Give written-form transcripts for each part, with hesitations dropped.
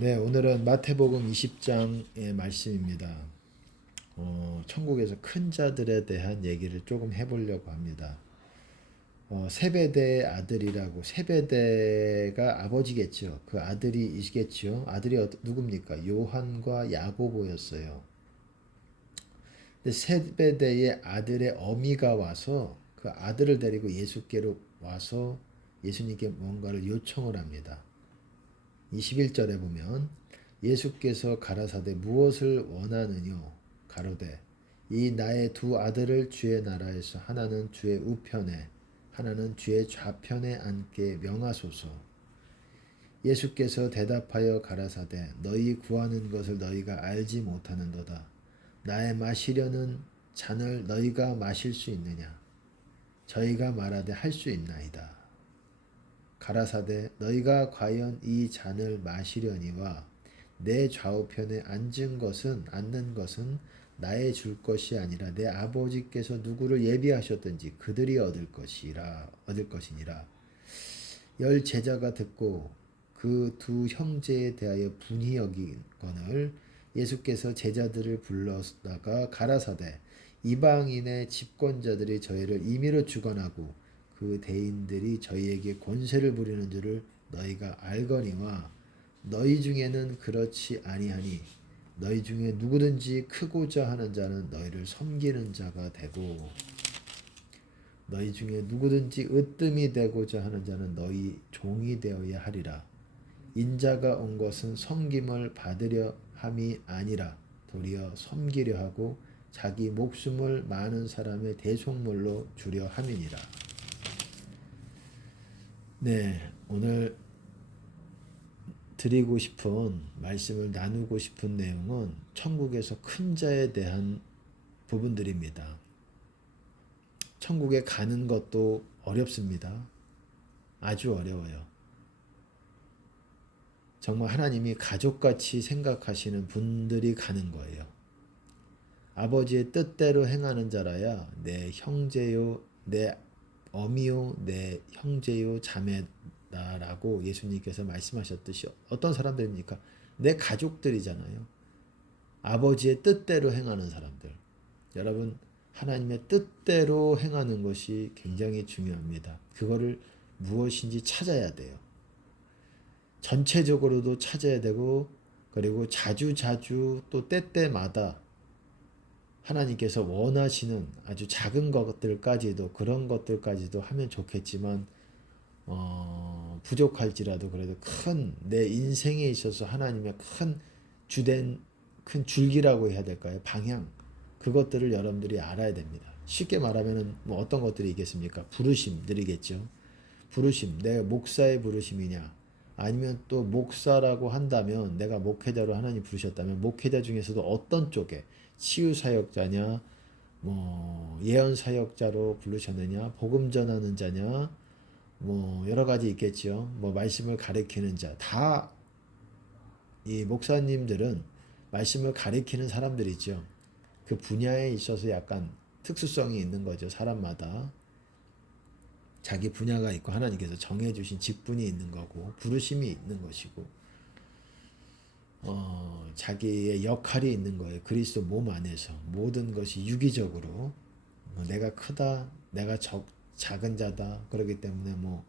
네, 오늘은 마태복음 20장의 말씀입니다. 천국에서 큰 자들에 대한 얘기를 조금 해보려고 합니다. 세베대의 아들이라고, 세베대가 아버지겠죠. 그 아들이시겠죠. 아들이 누굽니까? 요한과 야고보였어요. 근데 세베대의 아들의 어미가 와서 그 아들을 데리고 예수께로 와서 예수님께 뭔가를 요청을 합니다. 21절에 보면 예수께서 가라사대 무엇을 원하느뇨 가로되 이 나의 두 아들을 주의 나라에서 하나는 주의 우편에 하나는 주의 좌편에 앉게 명하소서. 예수께서 대답하여 가라사대 너희 구하는 것을 너희가 알지 못하는도다. 나의 마시려는 잔을 너희가 마실 수 있느냐? 저희가 말하되 할 수 있나이다. 가라사대 너희가 과연 이 잔을 마시려니와 내 좌우편에 앉는 것은 나의 줄 것이 아니라 내 아버지께서 누구를 예비하셨든지 그들이 얻을 것이니라. 열 제자가 듣고 그 두 형제에 대하여 분이 여기거늘 예수께서 제자들을 불러다가 가라사대 이방인의 집권자들이 저희를 임의로 주관하고 그 대인들이 저희에게 권세를 부리는 줄을 너희가 알거니와 너희 중에는 그렇지 아니하니 너희 중에 누구든지 크고자 하는 자는 너희를 섬기는 자가 되고 너희 중에 누구든지 으뜸이 되고자 하는 자는 너희 종이 되어야 하리라. 인자가 온 것은 섬김을 받으려 함이 아니라 도리어 섬기려 하고 자기 목숨을 많은 사람의 대속물로 주려 함이니라. 네, 오늘 드리고 싶은 말씀을 나누고 싶은 내용은 천국에서 큰 자에 대한 부분들입니다. 천국에 가는 것도 어렵습니다. 아주 어려워요. 정말 하나님이 가족같이 생각하시는 분들이 가는 거예요. 아버지의 뜻대로 행하는 자라야 내 형제요, 내 어미요, 내 형제요, 자매다라고 예수님께서 말씀하셨듯이 어떤 사람들입니까? 내 가족들이잖아요. 아버지의 뜻대로 행하는 사람들. 여러분, 하나님의 뜻대로 행하는 것이 굉장히 중요합니다. 그거를 무엇인지 찾아야 돼요. 전체적으로도 찾아야 되고, 그리고 자주자주 또 때때마다 하나님께서 원하시는 아주 작은 것들까지도 그런 것들까지도 하면 좋겠지만 부족할지라도 그래도 큰 내 인생에 있어서 하나님의 큰 주된 큰 줄기라고 해야 될까요? 방향 그것들을 여러분들이 알아야 됩니다. 쉽게 말하면은 뭐 어떤 것들이 있겠습니까? 부르심들이겠죠. 부르심, 내가 목사의 부르심이냐 아니면 또 목사라고 한다면 내가 목회자로 하나님 부르셨다면 목회자 중에서도 어떤 쪽에 치유 사역자냐 뭐 예언 사역자로 부르셨느냐 복음 전하는 자냐 뭐 여러 가지 있겠죠. 뭐 말씀을 가리키는 자 다 이 목사님들은 말씀을 가리키는 사람들이죠. 그 분야에 있어서 약간 특수성이 있는 거죠. 사람마다 자기 분야가 있고 하나님께서 정해주신 직분이 있는 거고 부르심이 있는 것이고 자기의 역할이 있는 거예요. 그리스도 몸 안에서 모든 것이 유기적으로 내가 크다, 내가 작은 자다 그렇기 때문에 뭐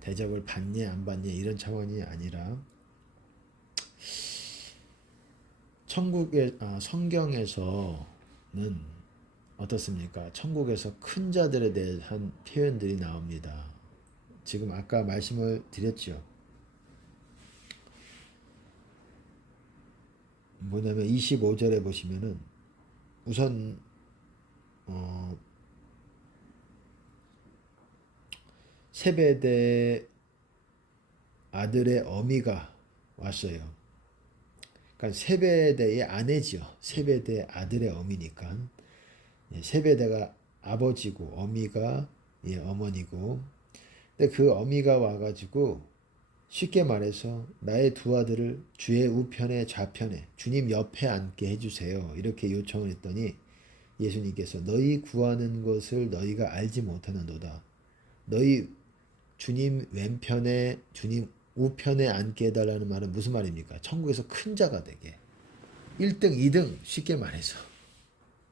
대접을 받니 안 받니 이런 차원이 아니라 성경에서는 어떻습니까? 천국에서 큰 자들에 대한 표현들이 나옵니다. 지금 아까 말씀을 드렸죠. 뭐냐면 25절에 보시면은 우선 세베대 아들의 어미가 왔어요. 그러니까 세베대의 아내죠. 세베대 아들의 어미니까 세베대가 아버지고 어미가 어머니고 근데 그 어미가 와가지고 쉽게 말해서 나의 두 아들을 주의 우편에 좌편에 주님 옆에 앉게 해주세요. 이렇게 요청을 했더니 예수님께서 너희 구하는 것을 너희가 알지 못하는도다. 너희 주님 왼편에 주님 우편에 앉게 해달라는 말은 무슨 말입니까? 천국에서 큰 자가 되게. 1등, 2등 쉽게 말해서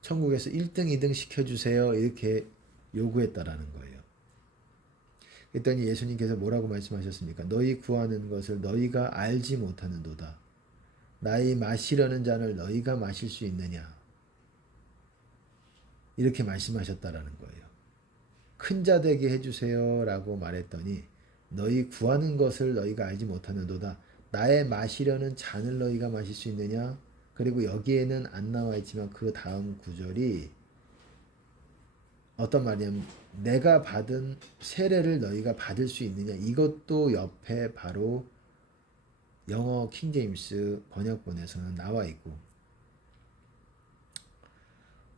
천국에서 1등, 2등 시켜주세요 이렇게 요구했다라는 거예요. 그랬더니 예수님께서 뭐라고 말씀하셨습니까? 너희 구하는 것을 너희가 알지 못하는도다. 나의 마시려는 잔을 너희가 마실 수 있느냐? 이렇게 말씀하셨다라는 거예요. 큰 자 되게 해주세요 라고 말했더니 너희 구하는 것을 너희가 알지 못하는도다. 나의 마시려는 잔을 너희가 마실 수 있느냐? 그리고 여기에는 안 나와 있지만 그 다음 구절이 어떤 말이냐면 내가 받은 세례를 너희가 받을 수 있느냐? 이것도 옆에 바로 영어 킹제임스 번역본에서는 나와 있고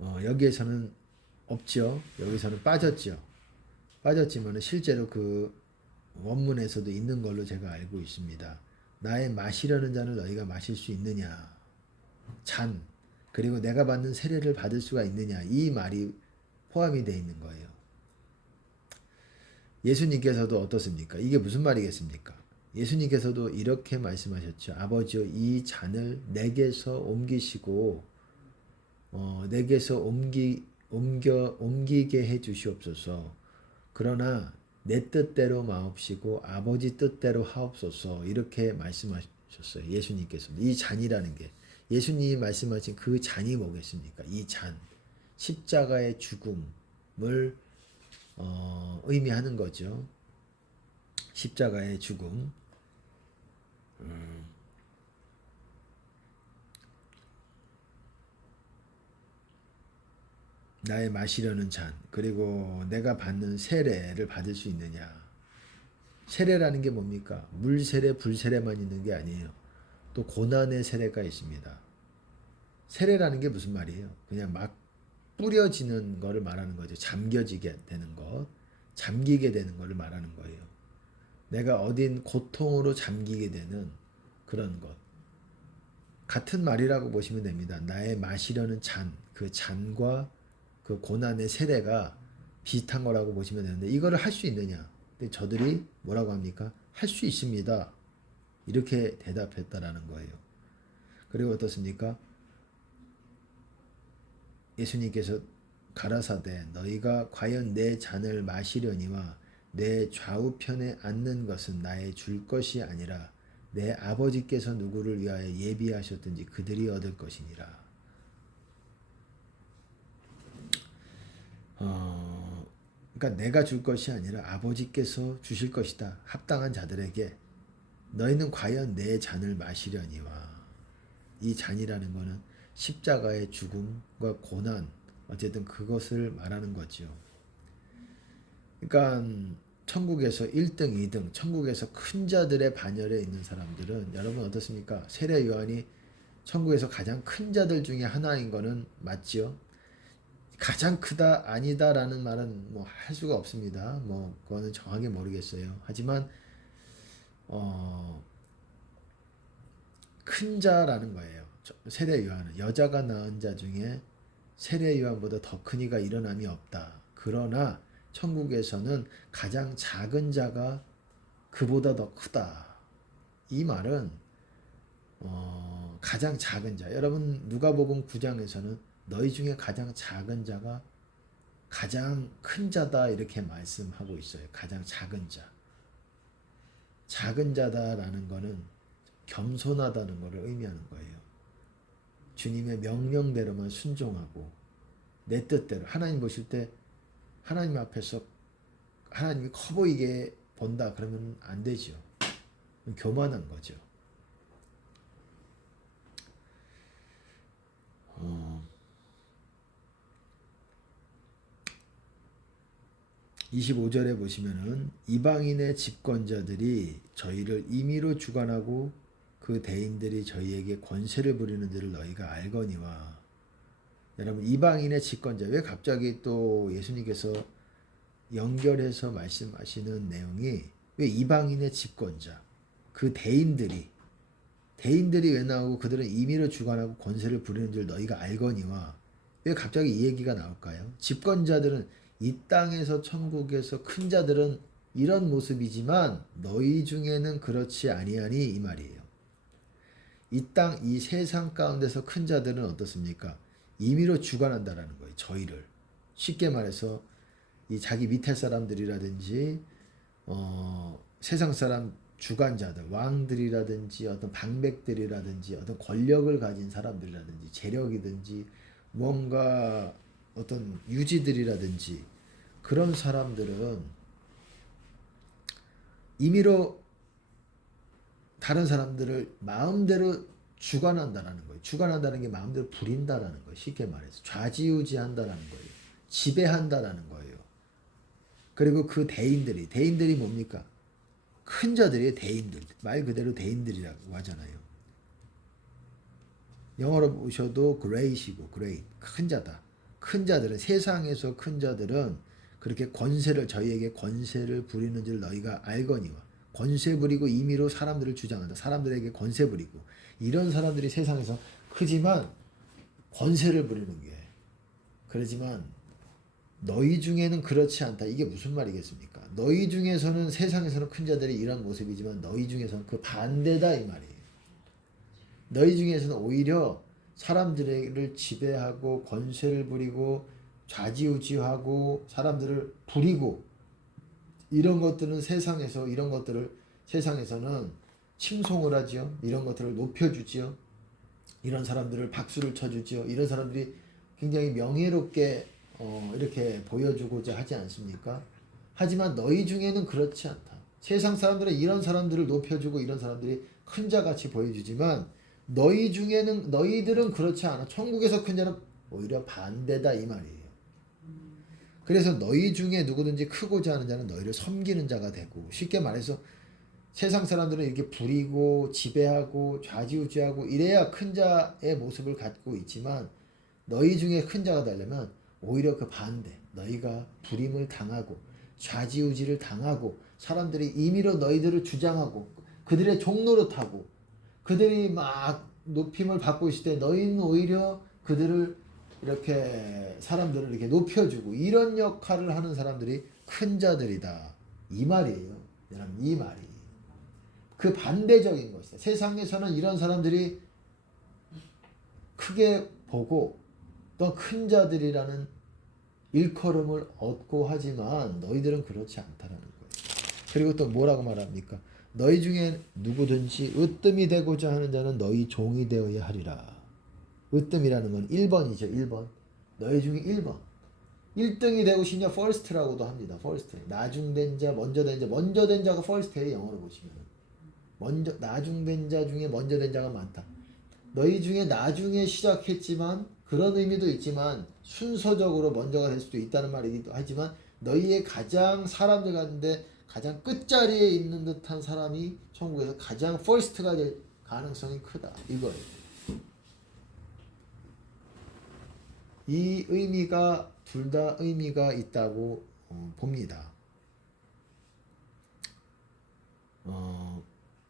여기에서는 없죠. 여기서는 빠졌지만 실제로 그 원문에서도 있는 걸로 제가 알고 있습니다. 나의 마시려는 잔을 너희가 마실 수 있느냐? 잔 그리고 내가 받는 세례를 받을 수가 있느냐? 이 말이 포함이 되어 있는 거예요. 예수님께서도 어떻습니까? 이게 무슨 말이겠습니까? 예수님께서도 이렇게 말씀하셨죠. 아버지여 이 잔을 내게서 옮기시고 내게서 옮기게 해 주시옵소서. 그러나 내 뜻대로 마옵시고 아버지 뜻대로 하옵소서. 이렇게 말씀하셨어요. 예수님께서. 이 잔이라는 게 예수님이 말씀하신 그 잔이 뭐겠습니까? 이 잔. 십자가의 죽음을 의미하는 거죠. 십자가의 죽음. 나의 마시려는 잔 그리고 내가 받는 세례를 받을 수 있느냐. 세례라는 게 뭡니까? 물세례 불세례만 있는 게 아니에요. 또 고난의 세례가 있습니다. 세례라는 게 무슨 말이에요? 그냥 막 뿌려지는 거를 말하는 거죠. 잠겨지게 되는 것, 잠기게 되는 거를 말하는 거예요. 내가 어딘 고통으로 잠기게 되는 그런 것. 같은 말이라고 보시면 됩니다. 나의 마시려는 잔, 그 잔과 그 고난의 세례가 비슷한 거라고 보시면 되는데 이거를 할 수 있느냐? 근데 저들이 뭐라고 합니까? 할 수 있습니다. 이렇게 대답했다라는 거예요. 그리고 어떻습니까? 예수님께서 가라사대 너희가 과연 내 잔을 마시려니와 내 좌우편에 앉는 것은 나의 줄 것이 아니라 내 아버지께서 누구를 위하여 예비하셨든지 그들이 얻을 것이니라. 그러니까 내가 줄 것이 아니라 아버지께서 주실 것이다. 합당한 자들에게 너희는 과연 내 잔을 마시려니와. 이 잔이라는 것은 십자가의 죽음과 고난 어쨌든 그것을 말하는 거죠. 그러니까 천국에서 1등, 2등, 천국에서 큰 자들의 반열에 있는 사람들은 여러분 어떻습니까? 세례 요한이 천국에서 가장 큰 자들 중에 하나인 거는 맞지요? 가장 크다 아니다라는 말은 뭐 할 수가 없습니다. 뭐 그거는 정확히 모르겠어요. 하지만 큰 자라는 거예요. 세례 요한은 여자가 낳은 자 중에 세례 요한보다 더 큰 이가 일어남이 없다. 그러나 천국에서는 가장 작은 자가 그보다 더 크다. 이 말은 가장 작은 자. 여러분 누가복음 9장에서는 너희 중에 가장 작은 자가 가장 큰 자다 이렇게 말씀하고 있어요. 가장 작은 자. 작은 자다라는 거는 겸손하다는 것을 의미하는 거예요. 주님의 명령대로만 순종하고 내 뜻대로 하나님 보실 때 하나님 앞에서 하나님이 커 보이게 본다 그러면 안 되죠. 교만한 거죠. 25절에 보시면은 이방인의 집권자들이 저희를 임의로 주관하고 그 대인들이 저희에게 권세를 부리는 줄을 너희가 알거니와. 여러분 이방인의 집권자 왜 갑자기 또 예수님께서 연결해서 말씀하시는 내용이 왜 이방인의 집권자 그 대인들이 왜 나오고 그들은 임의로 주관하고 권세를 부리는 줄 너희가 알거니와. 왜 갑자기 이 얘기가 나올까요? 집권자들은 이 땅에서 천국에서 큰 자들은 이런 모습이지만 너희 중에는 그렇지 아니하니 이 말이에요. 이 땅, 이 세상 가운데서 큰 자들은 어떻습니까? 임의로 주관한다라는 거예요. 저희를. 쉽게 말해서 이 자기 밑에 사람들이라든지 세상 사람 주관자들, 왕들이라든지 어떤 방백들이라든지 어떤 권력을 가진 사람들이라든지 재력이든지 뭔가 어떤 유지들이라든지 그런 사람들은 임의로 다른 사람들을 마음대로 주관한다라는 거예요. 주관한다는 게 마음대로 부린다라는 거예요. 쉽게 말해서 좌지우지한다라는 거예요. 지배한다라는 거예요. 그리고 그 대인들이 뭡니까? 큰 자들이 대인들, 말 그대로 대인들이라고 하잖아요. 영어로 보셔도 great이고 great, 큰 자다. 큰 자들은 세상에서 큰 자들은 그렇게 저희에게 권세를 부리는 줄 너희가 알거니와 권세 부리고 임의로 사람들을 주장한다. 사람들에게 권세 부리고 이런 사람들이 세상에서 크지만 권세를 부리는 게 그러지만 너희 중에는 그렇지 않다. 이게 무슨 말이겠습니까? 너희 중에서는 세상에서는 큰 자들이 이런 모습이지만 너희 중에서는 그 반대다 이 말이에요. 너희 중에서는 오히려 사람들을 지배하고 권세를 부리고 좌지우지하고 사람들을 부리고 이런 것들은 세상에서는 칭송을 하지요. 이런 것들을 높여주지요. 이런 사람들을 박수를 쳐주지요. 이런 사람들이 굉장히 명예롭게 이렇게 보여주고자 하지 않습니까? 하지만 너희 중에는 그렇지 않다. 세상 사람들은 이런 사람들을 높여주고 이런 사람들이 큰 자같이 보여주지만 너희들은 그렇지 않아. 천국에서 큰 자는 오히려 반대다 이 말이에요. 그래서 너희 중에 누구든지 크고자 하는 자는 너희를 섬기는 자가 되고 쉽게 말해서 세상 사람들은 이렇게 부리고 지배하고 좌지우지하고 이래야 큰 자의 모습을 갖고 있지만 너희 중에 큰 자가 되려면 오히려 그 반대 너희가 부림을 당하고 좌지우지를 당하고 사람들이 임의로 너희들을 주장하고 그들의 종노릇하고 그들이 막 높임을 받고 있을 때 너희는 오히려 그들을 이렇게 사람들을 이렇게 높여주고 이런 역할을 하는 사람들이 큰 자들이다 이 말이에요. 여러분 이 말이 그 반대적인 것이다. 세상에서는 이런 사람들이 크게 보고 또 큰 자들이라는 일컬음을 얻고 하지만 너희들은 그렇지 않다라는 거예요. 그리고 또 뭐라고 말합니까? 너희 중에 누구든지 으뜸이 되고자 하는 자는 너희 종이 되어야 하리라. 으뜸이라는 건 1번이죠. 1번. 너희 중에 1번. 1등이 되고 싶냐? first라고도 합니다. first. 나중된 자, 먼저 된 자. 먼저 된 자가 first예요. 영어로 보시면. 나중된 자 중에 먼저 된 자가 많다. 너희 중에 나중에 시작했지만 그런 의미도 있지만 순서적으로 먼저가 될 수도 있다는 말이기도 하지만 너희의 가장 사람들 가운데 가장 끝자리에 있는 듯한 사람이 천국에서 가장 first가 될 가능성이 크다. 이거예요. 이 의미가 둘 다 의미가 있다고 봅니다.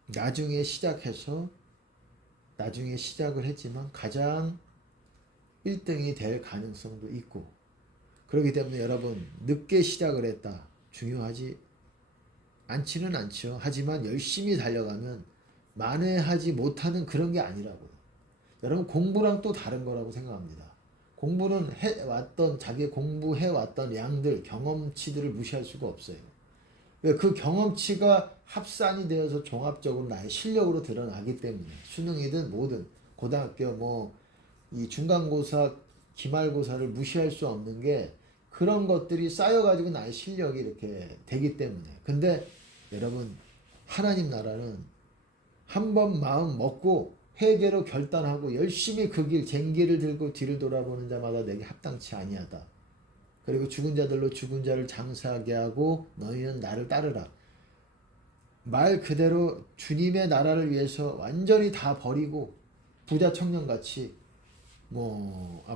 나중에 시작을 했지만 가장 1등이 될 가능성도 있고 그렇기 때문에 여러분 늦게 시작을 했다. 중요하지 않지는 않죠. 하지만 열심히 달려가면 만회하지 못하는 그런 게 아니라고요. 여러분 공부랑 또 다른 거라고 생각합니다. 공부는 자기 공부해왔던 양들, 경험치들을 무시할 수가 없어요. 그 경험치가 합산이 되어서 종합적으로 나의 실력으로 드러나기 때문에 수능이든 뭐든 고등학교 이 중간고사, 기말고사를 무시할 수 없는 게 그런 것들이 쌓여가지고 나의 실력이 이렇게 되기 때문에. 근데 여러분 하나님 나라는 한번 마음 먹고 회개로 결단하고 열심히 그 길 쟁기를 들고 뒤를 돌아보는 자마다 내게 합당치 아니하다. 그리고 죽은 자들로 죽은 자를 장사하게 하고 너희는 나를 따르라. 말 그대로 주님의 나라를 위해서 완전히 다 버리고 부자 청년같이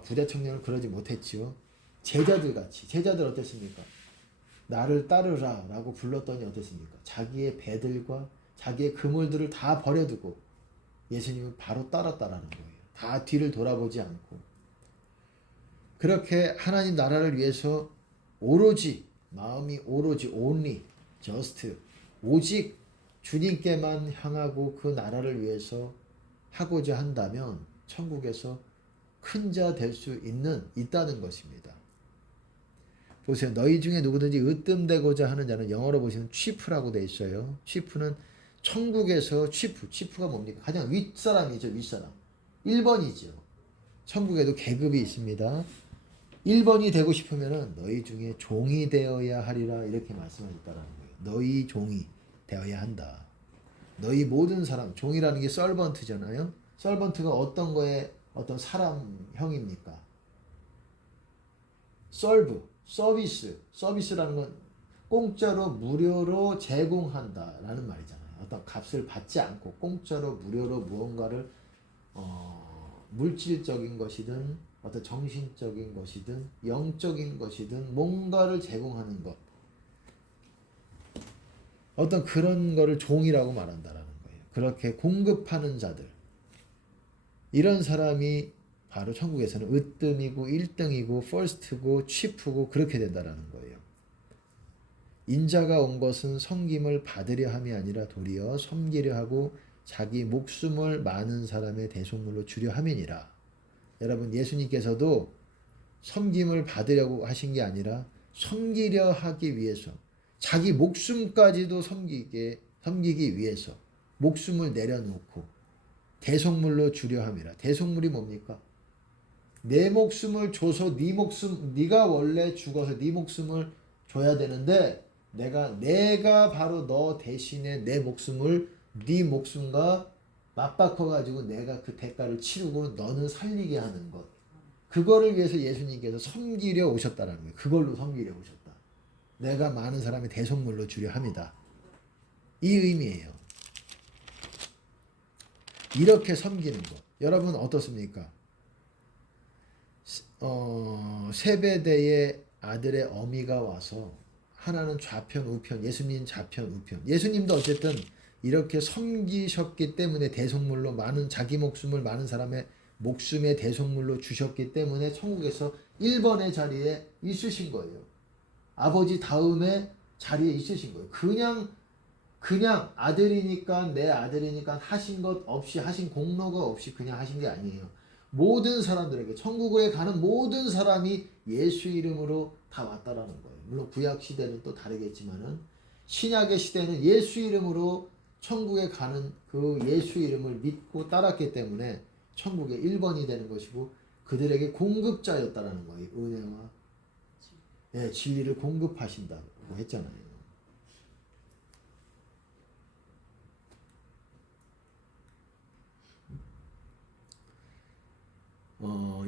부자 청년은 그러지 못했지요. 제자들 어땠습니까? 나를 따르라 라고 불렀더니 어땠습니까? 자기의 배들과 자기의 그물들을 다 버려두고 예수님을 바로 따랐다라는 거예요. 다 뒤를 돌아보지 않고 그렇게 하나님 나라를 위해서 마음이 오로지 only just 오직 주님께만 향하고 그 나라를 위해서 하고자 한다면 천국에서 큰 자 될 수 있다는 것입니다. 보세요. 너희 중에 누구든지 으뜸되고자 하는 자는 영어로 보시면 chief라고 돼 있어요. chief는 천국에서 chief가 뭡니까? 가장 윗사람이죠. 윗사람. 1번이죠. 천국에도 계급이 있습니다. 1번이 되고 싶으면 너희 중에 종이 되어야 하리라 이렇게 말씀하셨다는 거예요. 너희 종이 되어야 한다. 너희 모든 사람, 종이라는 게 서번트잖아요. 서번트가 어떤 거에 어떤 사람형입니까? 서비스라는 건 공짜로 무료로 제공한다라는 말이잖아요. 어떤 값을 받지 않고 공짜로 무료로 무언가를 물질적인 것이든 어떤 정신적인 것이든 영적인 것이든 뭔가를 제공하는 것, 어떤 그런 거를 종이라고 말한다라는 거예요. 그렇게 공급하는 자들, 이런 사람이 바로 천국에서는 으뜸이고 1등이고 퍼스트고 치프고 그렇게 된다라는 거예요. 인자가 온 것은 섬김을 받으려 함이 아니라 도리어 섬기려 하고 자기 목숨을 많은 사람의 대속물로 주려 함이니라. 여러분, 예수님께서도 섬김을 받으려고 하신 게 아니라 섬기려 하기 위해서, 자기 목숨까지도 섬기기 위해서 목숨을 내려놓고 대속물로 주려 함이라. 대속물이 뭡니까? 내 목숨을 줘서 네가 원래 죽어서 네 목숨을 줘야 되는데 내가 바로 너 대신에 내 목숨을 네 목숨과 맞바꿔 가지고 내가 그 대가를 치르고 너는 살리게 하는 것. 그거를 위해서 예수님께서 섬기려 오셨다라는 거예요. 그걸로 섬기려 오셨다. 내가 많은 사람의 대속물로 주려 합니다. 이 의미예요. 이렇게 섬기는 것. 여러분 어떻습니까? 세베대의 아들의 어미가 와서 하나는 좌편 우편, 예수님 좌편 우편. 예수님도 어쨌든 이렇게 섬기셨기 때문에 대속물로 자기 목숨을 많은 사람의 목숨의 대속물로 주셨기 때문에 천국에서 1번의 자리에 있으신 거예요. 아버지 다음에 자리에 있으신 거예요. 그냥 아들이니까 내 아들이니까 하신 것 없이, 하신 공로가 없이 그냥 하신 게 아니에요. 모든 사람들에게, 천국에 가는 모든 사람이 예수 이름으로 다 왔다라는 거예요. 물론 구약 시대는 또 다르겠지만은 신약의 시대는 예수 이름으로 천국에 가는 그 예수 이름을 믿고 따랐기 때문에 천국의 1번이 되는 것이고 그들에게 공급자였다라는 거예요. 은혜와 진리를 공급하신다고 했잖아요.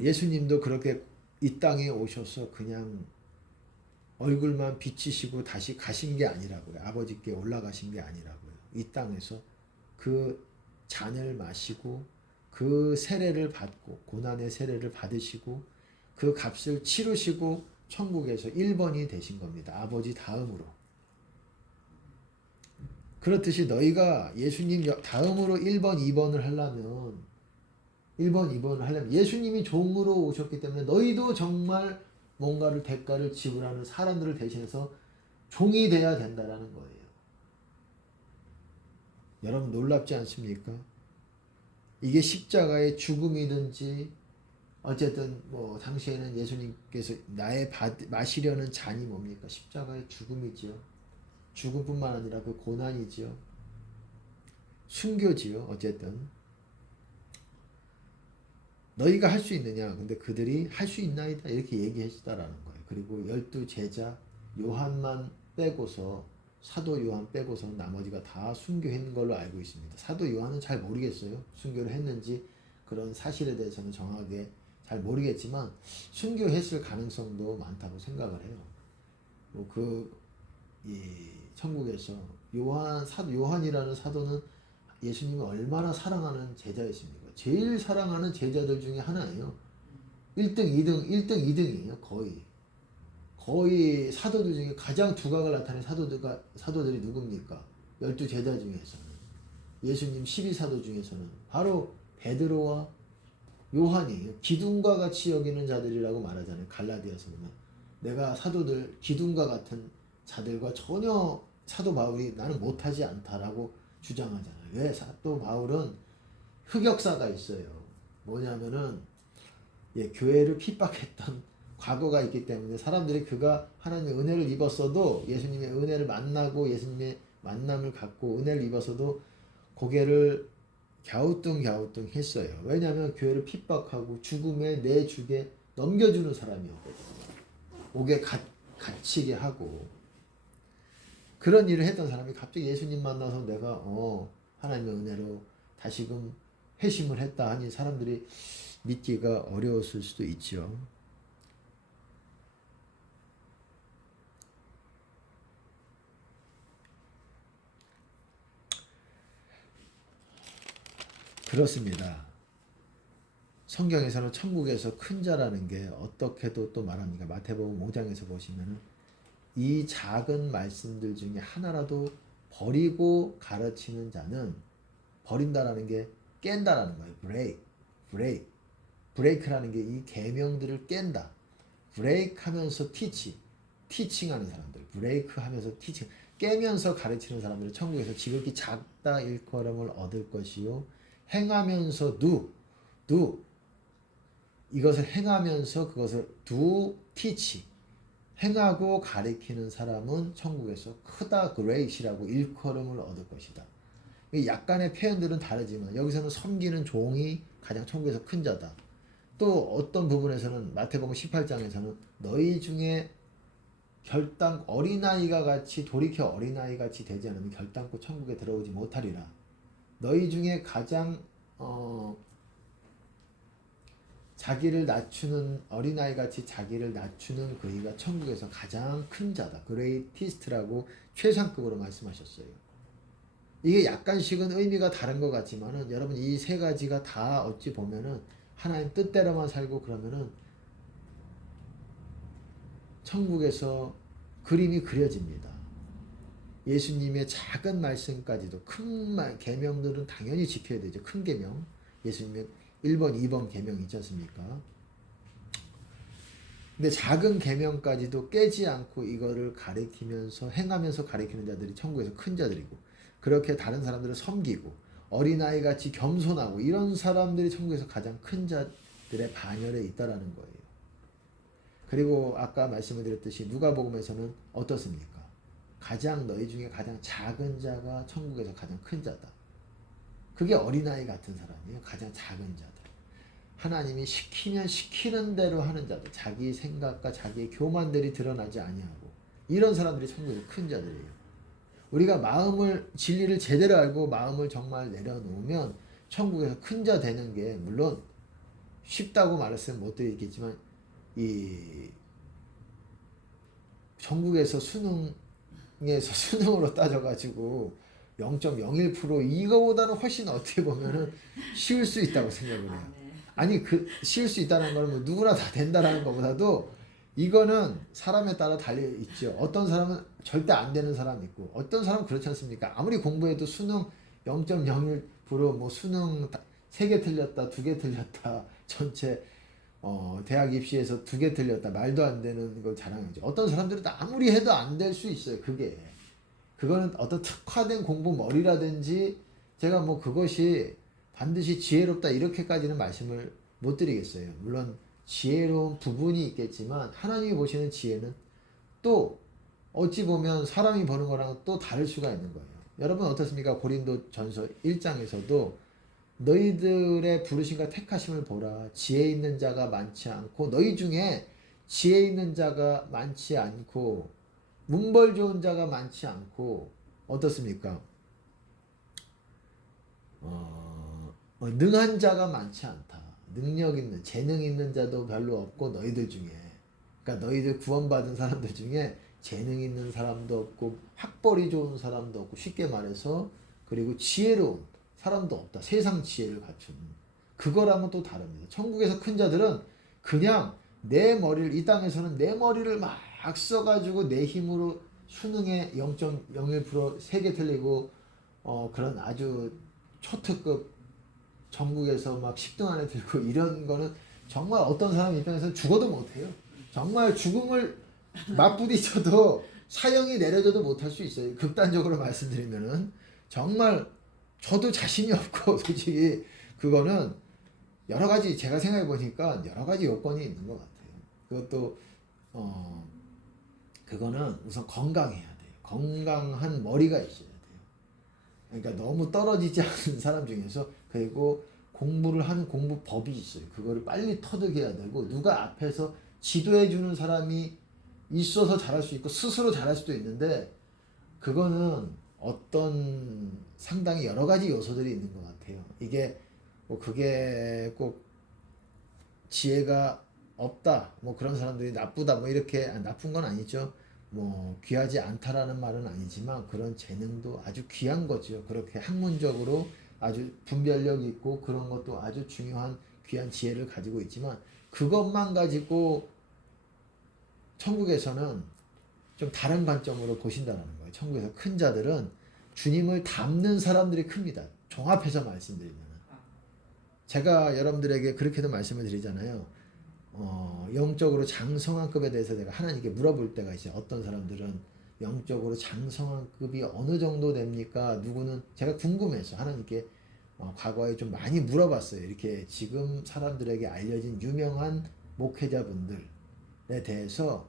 예수님도 그렇게 이 땅에 오셔서 그냥 얼굴만 비치시고 다시 가신 게 아니라고요. 아버지께 올라가신 게 아니라고요. 이 땅에서 그 잔을 마시고 그 세례를 받고 고난의 세례를 받으시고 그 값을 치르시고 천국에서 1번이 되신 겁니다. 아버지 다음으로. 그렇듯이 너희가 예수님 다음으로 1번, 2번을 하려면 1번, 2번을 하려면 예수님이 종으로 오셨기 때문에 너희도 정말 뭔가를 대가를 지불하는 사람들을 대신해서 종이 돼야 된다라는 거예요. 여러분 놀랍지 않습니까? 이게 십자가의 죽음이든지 어쨌든 뭐 당시에는 예수님께서 마시려는 잔이 뭡니까? 십자가의 죽음이지요. 죽음뿐만 아니라 그 고난이지요. 순교지요. 어쨌든 너희가 할 수 있느냐? 근데 그들이 할 수 있나이다 이렇게 얘기했다라는 거예요. 그리고 12제자 요한만 빼고서 사도 요한 빼고서 나머지가 다 순교한 걸로 알고 있습니다. 사도 요한은 잘 모르겠어요. 순교를 했는지 그런 사실에 대해서는 정확하게 잘 모르겠지만 순교했을 가능성도 많다고 생각을 해요. 이 천국에서 요한이라는 사도는 예수님을 얼마나 사랑하는 제자였습니까? 제일 사랑하는 제자들 중에 하나예요. 1등, 2등이에요. 거의 사도들 중에 가장 두각을 나타낸 사도들이 누굽니까? 12제자 중에서는. 예수님 12사도 중에서는 바로 베드로와 요한이에요. 기둥과 같이 여기는 자들이라고 말하잖아요. 갈라디아서 보면. 내가 사도들 기둥과 같은 자들과 전혀 사도 바울이 나는 못하지 않다라고 주장하잖아요. 왜? 사도 바울은 흑역사가 있어요. 뭐냐면은 교회를 핍박했던 과거가 있기 때문에 사람들이 그가 하나님의 은혜를 입었어도 예수님의 은혜를 만나고 예수님의 만남을 갖고 은혜를 입어서도 고개를 갸우뚱 했어요. 왜냐하면 교회를 핍박하고 죽음에 내주게 넘겨주는 사람이었거든요. 옥에 갇히게 하고 그런 일을 했던 사람이 갑자기 예수님 만나서 내가 하나님의 은혜로 다시금 회심을 했다 하니 사람들이 믿기가 어려웠을 수도 있죠. 그렇습니다. 성경에서는 천국에서 큰 자라는 게 어떻게도 또 말합니까? 마태복음 5장에서 보시면은 이 작은 말씀들 중에 하나라도 버리고 가르치는 자는 버린다라는 게 깬다라는 거예요. 브레이크라는 게 이 계명들을 깬다. 브레이크 하면서 티칭하는 사람들. 브레이크 하면서 티칭. 깨면서 가르치는 사람들은 천국에서 지극히 작다 일컬음을 얻을 것이요. 행하면서 do 이것을 행하면서 그것을 do teach 행하고 가리키는 사람은 천국에서 크다 great이라고 일컬음을 얻을 것이다. 약간의 표현들은 다르지만 여기서는 섬기는 종이 가장 천국에서 큰 자다. 또 어떤 부분에서는 마태복음 18장에서는 너희 중에 어린아이가 같이 돌이켜 어린아이 같이 되지 않으면 결단코 천국에 들어오지 못하리라. 너희 중에 가장 자기를 낮추는 어린아이 같이 자기를 낮추는 그이가 천국에서 가장 큰 자다. 그레이티스트라고 최상급으로 말씀하셨어요. 이게 약간씩은 의미가 다른 것 같지만은 여러분 이 세 가지가 다 어찌 보면은 하나님 뜻대로만 살고 그러면은 천국에서 그림이 그려집니다. 예수님의 작은 말씀까지도 큰 계명들은 당연히 지켜야 되죠. 큰 계명. 예수님의 1번, 2번 계명 있지 않습니까? 근데 작은 계명까지도 깨지 않고 이거를 가리키면서 행하면서 가리키는 자들이 천국에서 큰 자들이고 그렇게 다른 사람들을 섬기고 어린아이 같이 겸손하고 이런 사람들이 천국에서 가장 큰 자들의 반열에 있다라는 거예요. 그리고 아까 말씀을 드렸듯이 누가복음에서는 어떻습니까? 너희 중에 가장 작은 자가 천국에서 가장 큰 자다. 그게 어린아이 같은 사람이에요. 가장 작은 자들. 하나님이 시키면 시키는 대로 하는 자들. 자기 생각과 자기의 교만들이 드러나지 아니하고 이런 사람들이 천국에서 큰 자들이에요. 우리가 진리를 제대로 알고 마음을 정말 내려놓으면 천국에서 큰 자 되는 게 물론 쉽다고 말했으면 못 드리겠지만 이 전국에서 수능으로 따져가지고 0.01% 이거보다는 훨씬 어떻게 보면은 쉬울 수 있다고 생각을 해요. 아니 쉬울 수 있다는 거는 뭐 누구나 다 된다라는 것보다도 이거는 사람에 따라 달려 있죠. 어떤 사람은 절대 안 되는 사람이 있고 어떤 사람은 그렇지 않습니까? 아무리 공부해도 수능 0.01% 수능 3개 틀렸다, 2개 틀렸다, 전체 대학 입시에서 2개 틀렸다, 말도 안 되는 걸 자랑하죠. 어떤 사람들은 아무리 해도 안 될 수 있어요. 그거는 어떤 특화된 공부머리라든지 제가 그것이 반드시 지혜롭다 이렇게까지는 말씀을 못 드리겠어요. 물론 지혜로운 부분이 있겠지만 하나님이 보시는 지혜는 또 어찌 보면 사람이 보는 거랑 또 다를 수가 있는 거예요. 여러분 어떻습니까? 고린도전서 1장에서도 너희들의 부르심과 택하심을 보라. 지혜 있는 자가 많지 않고 너희 중에 지혜 있는 자가 많지 않고 문벌 좋은 자가 많지 않고 어떻습니까? 능한 자가 많지 않다. 능력 있는 재능 있는 자도 별로 없고 너희들 중에 그러니까 너희들 구원받은 사람들 중에 재능 있는 사람도 없고 학벌이 좋은 사람도 없고 쉽게 말해서 그리고 지혜로운 사람도 없다. 세상 지혜를 갖춘 그거랑은 또 다릅니다. 천국에서 큰 자들은 그냥 이 땅에서는 내 머리를 막 써가지고 내 힘으로 수능에 0.01% 3개 틀리고 그런 아주 초특급 전국에서 막 10등 안에 들고 이런 거는 정말 어떤 사람 입장에서는 죽어도 못해요. 정말 죽음을 맞부딪혀도 사형이 내려져도 못할 수 있어요. 극단적으로 말씀드리면은 정말 저도 자신이 없고 솔직히 그거는 여러 가지 제가 생각해 보니까 여러 가지 요건이 있는 것 같아요. 그것도 그거는 우선 건강해야 돼요. 건강한 머리가 있어야 돼요. 그러니까 너무 떨어지지 않은 사람 중에서 그리고 공부를 하는 공부법이 있어요. 그거를 빨리 터득해야 되고 누가 앞에서 지도해 주는 사람이 있어서 잘할 수 있고 스스로 잘할 수도 있는데 그거는 어떤 상당히 여러 가지 요소들이 있는 것 같아요. 이게 뭐 그게 꼭 지혜가 없다 뭐 그런 사람들이 나쁘다 뭐 이렇게 나쁜 건 아니죠. 뭐 귀하지 않다라는 말은 아니지만 그런 재능도 아주 귀한 거죠. 그렇게 학문적으로 아주 분별력 있고 그런 것도 아주 중요한 귀한 지혜를 가지고 있지만 그것만 가지고 천국에서는 좀 다른 관점으로 보신다는 거예요. 천국에서 큰 자들은 주님을 닮는 사람들이 큽니다. 종합해서 말씀드리면 제가 여러분들에게 그렇게도 말씀을 드리잖아요. 영적으로 장성한급에 대해서 내가 하나님께 물어볼 때가 있어요. 어떤 사람들은 영적으로 장성한급이 어느 정도 됩니까? 누구는 제가 궁금해서 하나님께 과거에 좀 많이 물어봤어요. 이렇게 지금 사람들에게 알려진 유명한 목회자분들에 대해서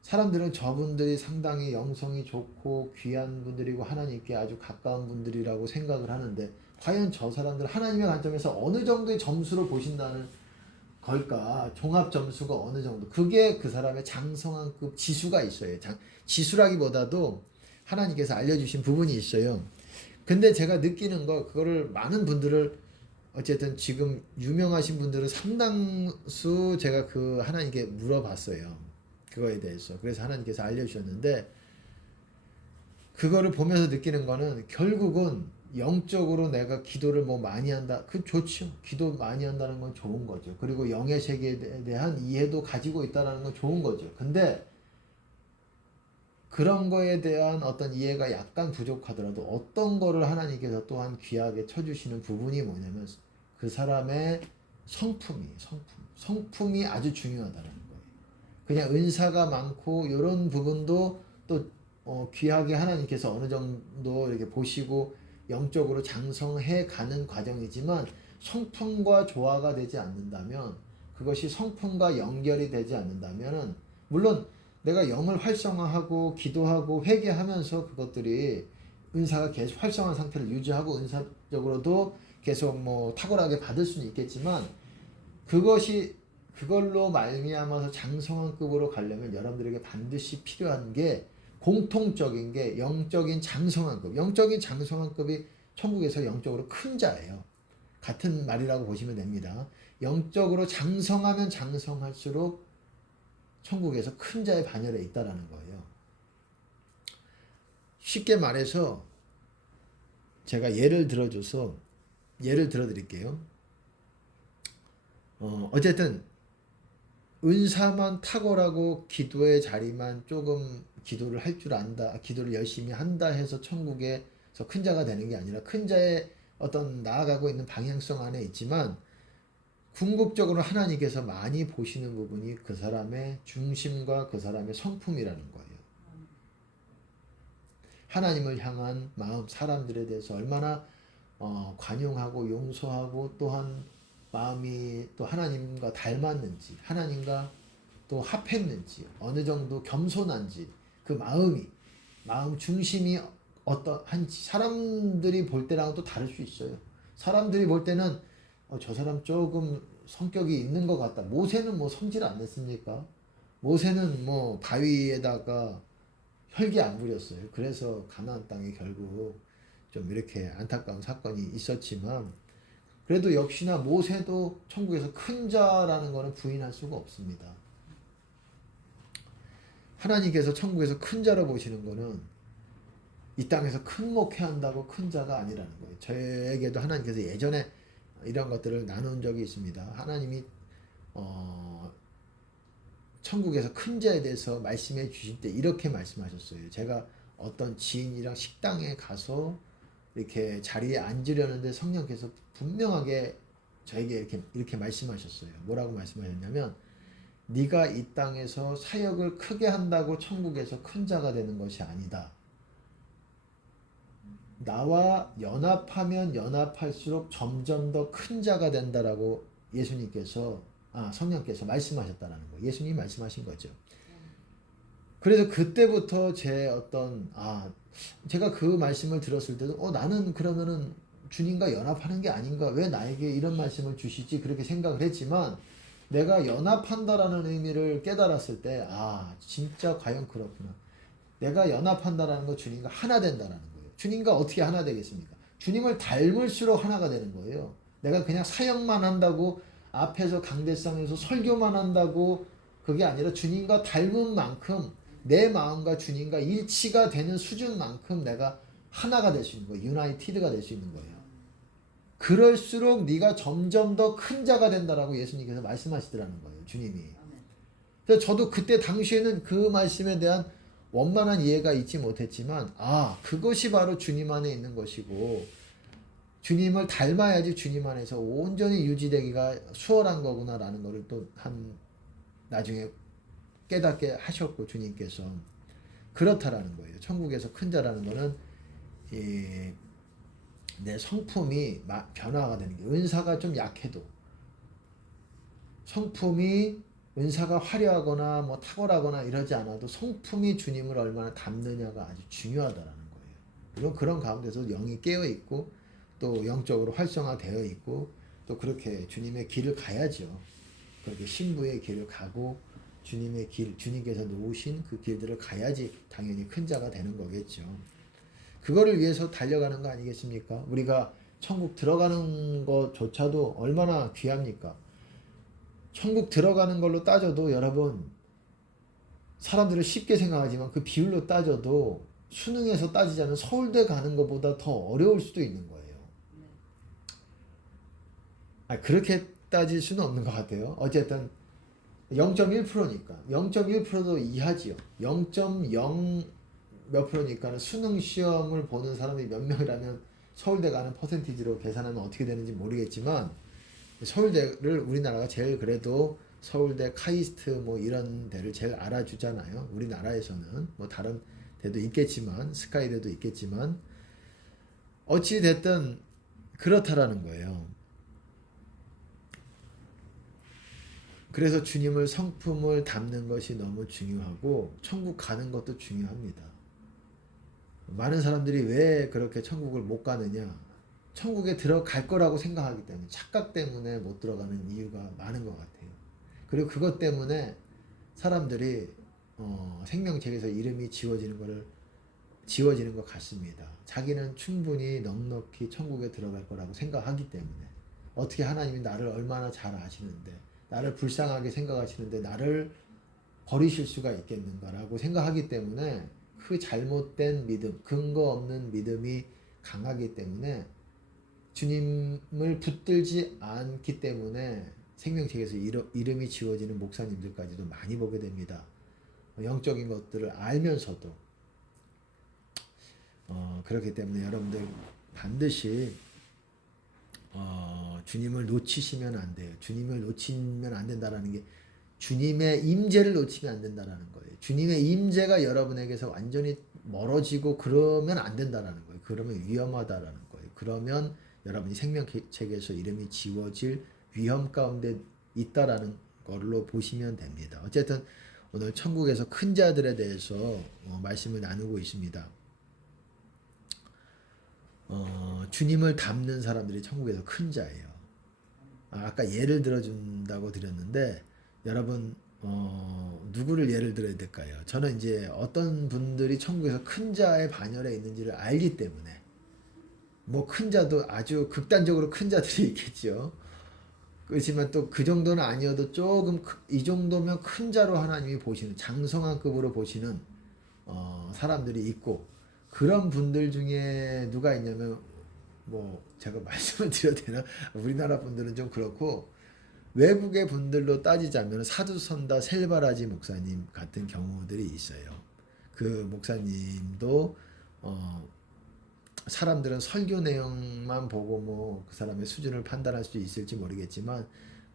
사람들은 저분들이 상당히 영성이 좋고 귀한 분들이고 하나님께 아주 가까운 분들이라고 생각을 하는데 과연 저 사람들 하나님의 관점에서 어느 정도의 점수로 보신다는 걸까? 종합 점수가 어느 정도? 그게 그 사람의 장성한급 지수가 있어요. 지수라기보다도 하나님께서 알려주신 부분이 있어요. 근데 제가 느끼는 거 그거를 많은 분들을 어쨌든 지금 유명하신 분들은 상당수 제가 그 하나님께 물어봤어요. 그거에 대해서. 그래서 하나님께서 알려주셨는데 그거를 보면서 느끼는 거는 결국은 영적으로 내가 기도를 뭐 많이 한다. 그 좋죠. 기도 많이 한다는 건 좋은 거죠. 그리고 영의 세계에 대한 이해도 가지고 있다는 건 좋은 거죠. 근데 그런 거에 대한 어떤 이해가 약간 부족하더라도 어떤 거를 하나님께서 또한 귀하게 쳐주시는 부분이 뭐냐면 그 사람의 성품이 아주 중요하다는 거예요. 그냥 은사가 많고 이런 부분도 또 귀하게 하나님께서 어느 정도 이렇게 보시고 영적으로 장성해 가는 과정이지만 성품과 조화가 되지 않는다면 그것이 성품과 연결이 되지 않는다면 물론 내가 영을 활성화하고 기도하고 회개하면서 그것들이 은사가 계속 활성화한 상태를 유지하고 은사적으로도 계속 뭐 탁월하게 받을 수는 있겠지만 그것이 그걸로 말미암아서 장성한급으로 가려면 여러분들에게 반드시 필요한 게 공통적인 게 영적인 장성한급. 영적인 장성한급이 천국에서 영적으로 큰 자예요. 같은 말이라고 보시면 됩니다. 영적으로 장성하면 장성할수록 천국에서 큰 자의 반열에 있다라는 거예요. 쉽게 말해서 제가 예를 들어줘서 예를 들어 드릴게요. 어쨌든 은사만 탁월하고 기도의 자리만 조금 기도를 할 줄 안다, 기도를 열심히 한다 해서 천국에서 큰 자가 되는 게 아니라 큰 자의 어떤 나아가고 있는 방향성 안에 있지만 궁극적으로 하나님께서 많이 보시는 부분이 그 사람의 중심과 그 사람의 성품이라는 거예요. 하나님을 향한 마음, 사람들에 대해서 얼마나 관용하고 용서하고 또한 마음이 또 하나님과 닮았는지, 하나님과 또 합했는지, 어느 정도 겸손한지, 그 마음 중심이 어떠한지, 사람들이 볼 때랑은 또 다를 수 있어요. 사람들이 볼 때는 저 사람 조금 성격이 있는 것 같다. 모세는 뭐 성질 안 냈습니까? 모세는 뭐 바위에다가 혈기 안 부렸어요. 그래서 가나안 땅에 결국 좀 이렇게 안타까운 사건이 있었지만 그래도 역시나 모세도 천국에서 큰 자라는 것은 부인할 수가 없습니다. 하나님께서 천국에서 큰 자로 보시는 것은 이 땅에서 큰 목회한다고 큰 자가 아니라는 거예요. 저에게도 하나님께서 예전에 이런 것들을 나눈 적이 있습니다. 하나님이 천국에서 큰 자에 대해서 말씀해 주실 때 이렇게 말씀하셨어요. 제가 어떤 지인이랑 식당에 가서 이렇게 자리에 앉으려는데 성령께서 분명하게 저에게 이렇게 말씀하셨어요. 뭐라고 말씀하셨냐면 네가 이 땅에서 사역을 크게 한다고 천국에서 큰 자가 되는 것이 아니다. 나와 연합하면 연합할수록 점점 더 큰 자가 된다라고 예수님께서 성령께서 말씀하셨다라는 거예요. 예수님이 말씀하신 거죠. 그래서 그때부터 제 어떤 제가 그 말씀을 들었을 때도 나는 그러면은 주님과 연합하는 게 아닌가? 왜 나에게 이런 말씀을 주시지? 그렇게 생각을 했지만 내가 연합한다라는 의미를 깨달았을 때 진짜 과연 그렇구나. 내가 연합한다라는 거 주님과 하나 된다라는 거예요. 주님과 어떻게 하나 되겠습니까? 주님을 닮을수록 하나가 되는 거예요. 내가 그냥 사역만 한다고 앞에서 강대상에서 설교만 한다고 그게 아니라 주님과 닮은 만큼 내 마음과 주님과 일치가 되는 수준만큼 내가 하나가 될 수 있는 거예요. 유나이티드가 될 수 있는 거예요. 그럴수록 네가 점점 더 큰 자가 된다라고 예수님께서 말씀하시더라는 거예요. 주님이. 그래서 저도 그때 당시에는 그 말씀에 대한 원만한 이해가 있지 못했지만 그것이 바로 주님 안에 있는 것이고 주님을 닮아야지 주님 안에서 온전히 유지되기가 수월한 거구나라는 것을 또 나중에 깨닫게 하셨고 주님께서 그렇다라는 거예요. 천국에서 큰 자라는 거는 내 성품이 변화가 되는 게 은사가 좀 약해도 성품이 은사가 화려하거나 뭐 탁월하거나 이러지 않아도 성품이 주님을 얼마나 닮느냐가 아주 중요하다라는 거예요. 물론 그런 가운데서 영이 깨어 있고 또 영적으로 활성화되어 있고 또 그렇게 주님의 길을 가야죠. 그렇게 신부의 길을 가고 주님의 길, 주님께서 놓으신 그 길들을 가야지 당연히 큰 자가 되는 거겠죠. 그거를 위해서 달려가는 거 아니겠습니까? 우리가 천국 들어가는 것조차도 얼마나 귀합니까? 천국 들어가는 걸로 따져도 여러분 사람들은 쉽게 생각하지만 그 비율로 따져도 수능에서 따지자면 서울대 가는 것보다 더 어려울 수도 있는 거예요. 그렇게 따질 수는 없는 것 같아요. 어쨌든 0.1%니까 0.1%도 이하지요. 0.0 몇 프로니까 수능 시험을 보는 사람이 몇 명이라면 서울대 가는 퍼센티지로 계산하면 어떻게 되는지 모르겠지만 서울대를 우리나라가 제일 그래도 서울대 카이스트 뭐 이런 데를 제일 알아주잖아요. 우리나라에서는 뭐 다른 데도 있겠지만 스카이대도 있겠지만 어찌 됐든 그렇다라는 거예요. 그래서 주님을 성품을 담는 것이 너무 중요하고 천국 가는 것도 중요합니다. 많은 사람들이 왜 그렇게 천국을 못 가느냐? 천국에 들어갈 거라고 생각하기 때문에 착각 때문에 못 들어가는 이유가 많은 것 같아요. 그리고 그것 때문에 사람들이 생명책에서 이름이 지워지는 것 같습니다. 자기는 충분히 넉넉히 천국에 들어갈 거라고 생각하기 때문에 어떻게 하나님이 나를 얼마나 잘 아시는데 나를 불쌍하게 생각하시는데 나를 버리실 수가 있겠는가라고 생각하기 때문에 그 잘못된 믿음, 근거 없는 믿음이 강하기 때문에 주님을 붙들지 않기 때문에 생명책에서 이름이 지워지는 목사님들까지도 많이 보게 됩니다. 영적인 것들을 알면서도 그렇기 때문에 여러분들 반드시 주님을 놓치시면 안 돼요. 주님을 놓치면 안 된다라는 게 주님의 임재를 놓치면 안 된다라는 거예요. 주님의 임재가 여러분에게서 완전히 멀어지고 그러면 안 된다라는 거예요. 그러면 위험하다라는 거예요. 그러면 여러분이 생명책에서 이름이 지워질 위험 가운데 있다라는 걸로 보시면 됩니다. 어쨌든 오늘 천국에서 큰 자들에 대해서 말씀을 나누고 있습니다. 주님을 닮는 사람들이 천국에서 큰 자예요. 아까 예를 들어준다고 드렸는데 여러분 누구를 예를 들어야 될까요? 저는 이제 어떤 분들이 천국에서 큰 자의 반열에 있는지를 알기 때문에 뭐 큰 자도 아주 극단적으로 큰 자들이 있겠죠. 그렇지만 또 그 정도는 아니어도 조금 이 정도면 큰 자로 하나님이 보시는 장성한급으로 보시는 사람들이 있고 그런 분들 중에 누가 있냐면 뭐 제가 말씀을 드려도 되나? 우리나라 분들은 좀 그렇고 외국의 분들로 따지자면 사두선다 셀바라지 목사님 같은 경우들이 있어요. 그 목사님도 사람들은 설교 내용만 보고 뭐 그 사람의 수준을 판단할 수 있을지 모르겠지만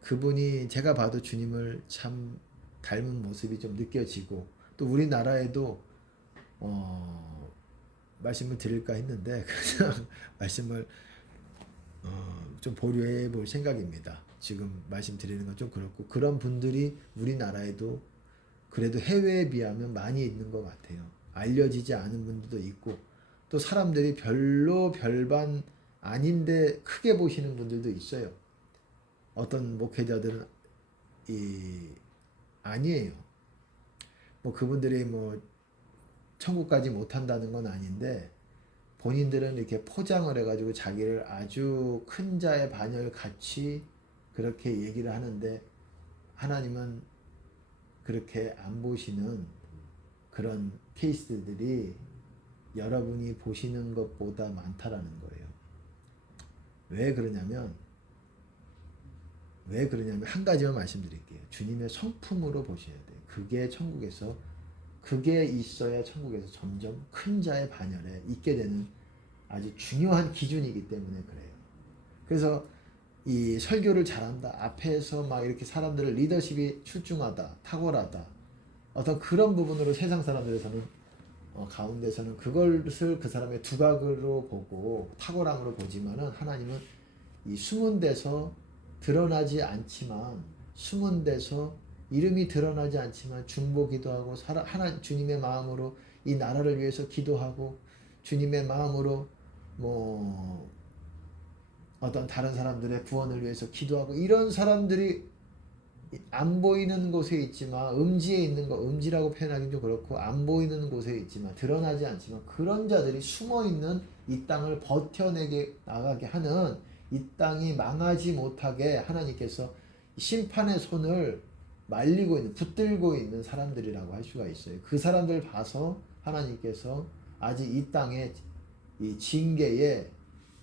그분이 제가 봐도 주님을 참 닮은 모습이 좀 느껴지고 또 우리나라에도 말씀을 드릴까 했는데 그냥 말씀을 좀 보류해 볼 생각입니다. 지금 말씀드리는 건 좀 그렇고 그런 분들이 우리나라에도 그래도 해외에 비하면 많이 있는 것 같아요. 알려지지 않은 분들도 있고 또 사람들이 별로 별반 아닌데 크게 보시는 분들도 있어요. 어떤 목회자들은 아니에요. 뭐 그분들이 뭐 천국까지 못한다는 건 아닌데 본인들은 이렇게 포장을 해가지고 자기를 아주 큰 자의 반열 같이 그렇게 얘기를 하는데 하나님은 그렇게 안 보시는 그런 케이스들이 여러분이 보시는 것보다 많다라는 거예요. 왜 그러냐면 한 가지만 말씀드릴게요. 주님의 성품으로 보셔야 돼요. 그게 천국에서 그게 있어야 천국에서 점점 큰 자의 반열에 있게 되는 아주 중요한 기준이기 때문에 그래요. 그래서 이 설교를 잘한다. 앞에서 막 이렇게 사람들을 리더십이 출중하다. 탁월하다. 어떤 그런 부분으로 세상 사람들에서는 가운데서는 그것을 그 사람의 두각으로 보고 탁월함으로 보지만은 하나님은 이 숨은 데서 드러나지 않지만 숨은 데서 이름이 드러나지 않지만 중보 기도하고 주님의 마음으로 이 나라를 위해서 기도하고 주님의 마음으로 뭐 어떤 다른 사람들의 구원을 위해서 기도하고 이런 사람들이 안 보이는 곳에 있지만 음지에 있는 거 음지라고 표현하기는 좀 그렇고 안 보이는 곳에 있지만 드러나지 않지만 그런 자들이 숨어 있는 이 땅을 버텨내게 나가게 하는 이 땅이 망하지 못하게 하나님께서 심판의 손을 말리고 있는 붙들고 있는 사람들이라고 할 수가 있어요. 그 사람들 봐서 하나님께서 아직 이 땅에 이 징계의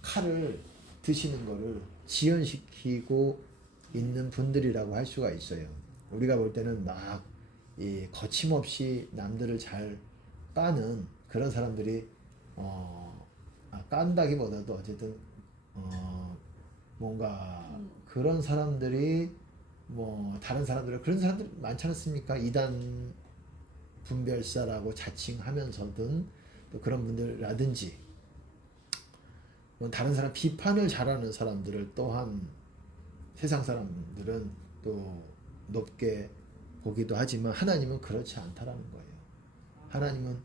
칼을 드시는 것을 지연시키고 있는 분들이라고 할 수가 있어요. 우리가 볼 때는 막 거침없이 남들을 잘 까는 그런 사람들이 깐다기보다도 어쨌든 뭔가 그런 사람들이 뭐 다른 사람들 그런 사람들 많지 않습니까? 이단 분별사라고 자칭하면서든 또 그런 분들라든지 다른 사람 비판을 잘하는 사람들을 또한 세상 사람들은 또 높게 보기도 하지만 하나님은 그렇지 않다라는 거예요. 하나님은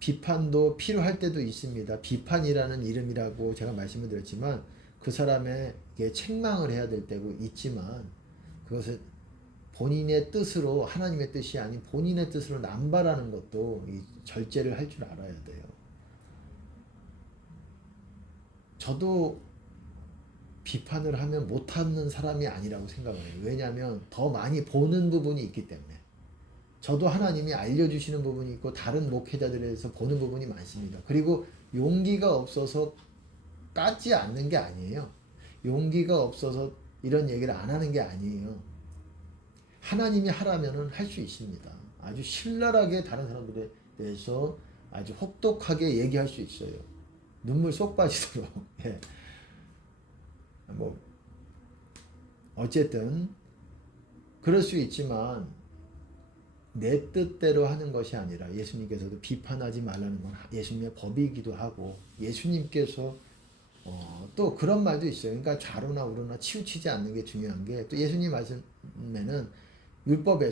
비판도 필요할 때도 있습니다. 비판이라는 이름이라고 제가 말씀을 드렸지만 그 사람에게 책망을 해야 될 때도 있지만 그것을 본인의 뜻으로 하나님의 뜻이 아닌 본인의 뜻으로 남발하는 것도 이 절제를 할 줄 알아야 돼요. 저도 비판을 하면 못하는 사람이 아니라고 생각을 해요. 왜냐하면 더 많이 보는 부분이 있기 때문에. 저도 하나님이 알려주시는 부분이 있고 다른 목회자들에 대해서 보는 부분이 많습니다. 그리고 용기가 없어서 까지 않는 게 아니에요. 용기가 없어서 이런 얘기를 안 하는 게 아니에요. 하나님이 하라면은 할 수 있습니다. 아주 신랄하게 다른 사람들에 대해서 아주 혹독하게 얘기할 수 있어요. 눈물 쏙 빠지도록. 예. 뭐 어쨌든 그럴 수 있지만 내 뜻대로 하는 것이 아니라 예수님께서도 비판하지 말라는 건 예수님의 법이기도 하고 예수님께서 또 그런 말도 있어요. 그러니까 좌로나 우로나 치우치지 않는 게 중요한 게 또 예수님 말씀에는 율법의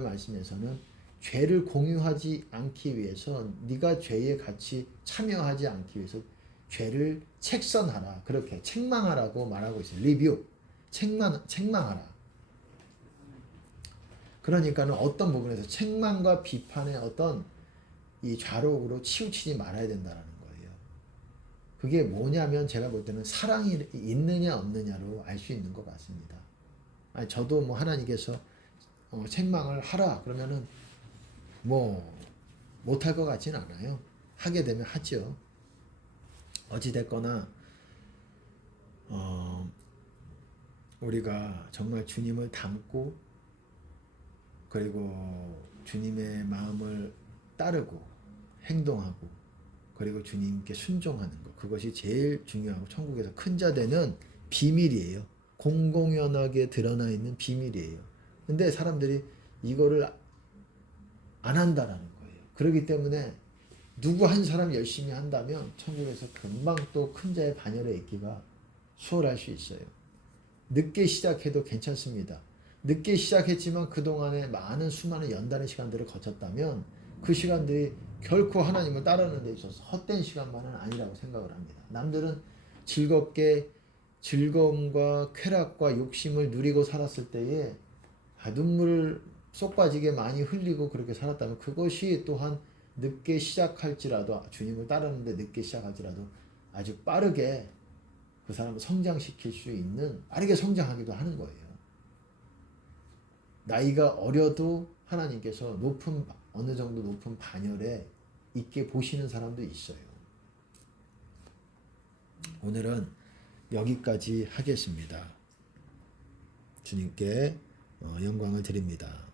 말씀에서는 죄를 공유하지 않기 위해서 네가 죄에 같이 참여하지 않기 위해서 죄를 책선하라. 그렇게 책망하라고 말하고 있어요. 리뷰. 책망하라. 그러니까는 어떤 부분에서 책망과 비판의 어떤 이 좌록으로 치우치지 말아야 된다는 거예요. 그게 뭐냐면 제가 볼 때는 사랑이 있느냐 없느냐로 알 수 있는 것 같습니다. 아니, 저도 뭐 하나님께서 책망을 하라 그러면은 뭐 못할 것 같지는 않아요. 하게 되면 하죠. 어찌됐거나 우리가 정말 주님을 닮고 그리고 주님의 마음을 따르고 행동하고 그리고 주님께 순종하는 것 그것이 제일 중요하고 천국에서 큰 자 되는 비밀이에요. 공공연하게 드러나 있는 비밀이에요. 근데 사람들이 이거를 안 한다라는 거예요. 그렇기 때문에 누구 한 사람 열심히 한다면 천국에서 금방 또 큰 자의 반열에 있기가 수월할 수 있어요. 늦게 시작해도 괜찮습니다. 늦게 시작했지만 그동안에 많은 수많은 연단의 시간들을 거쳤다면 그 시간들이 결코 하나님을 따르는 데 있어서 헛된 시간만은 아니라고 생각을 합니다. 남들은 즐겁게 즐거움과 쾌락과 욕심을 누리고 살았을 때에 눈물을 쏙 빠지게 많이 흘리고 그렇게 살았다면 그것이 또한 늦게 시작할지라도 주님을 따르는데 늦게 시작할지라도 아주 빠르게 그 사람을 성장시킬 수 있는 빠르게 성장하기도 하는 거예요. 나이가 어려도 하나님께서 어느 정도 높은 반열에 있게 보시는 사람도 있어요. 오늘은 여기까지 하겠습니다. 주님께 영광을 드립니다.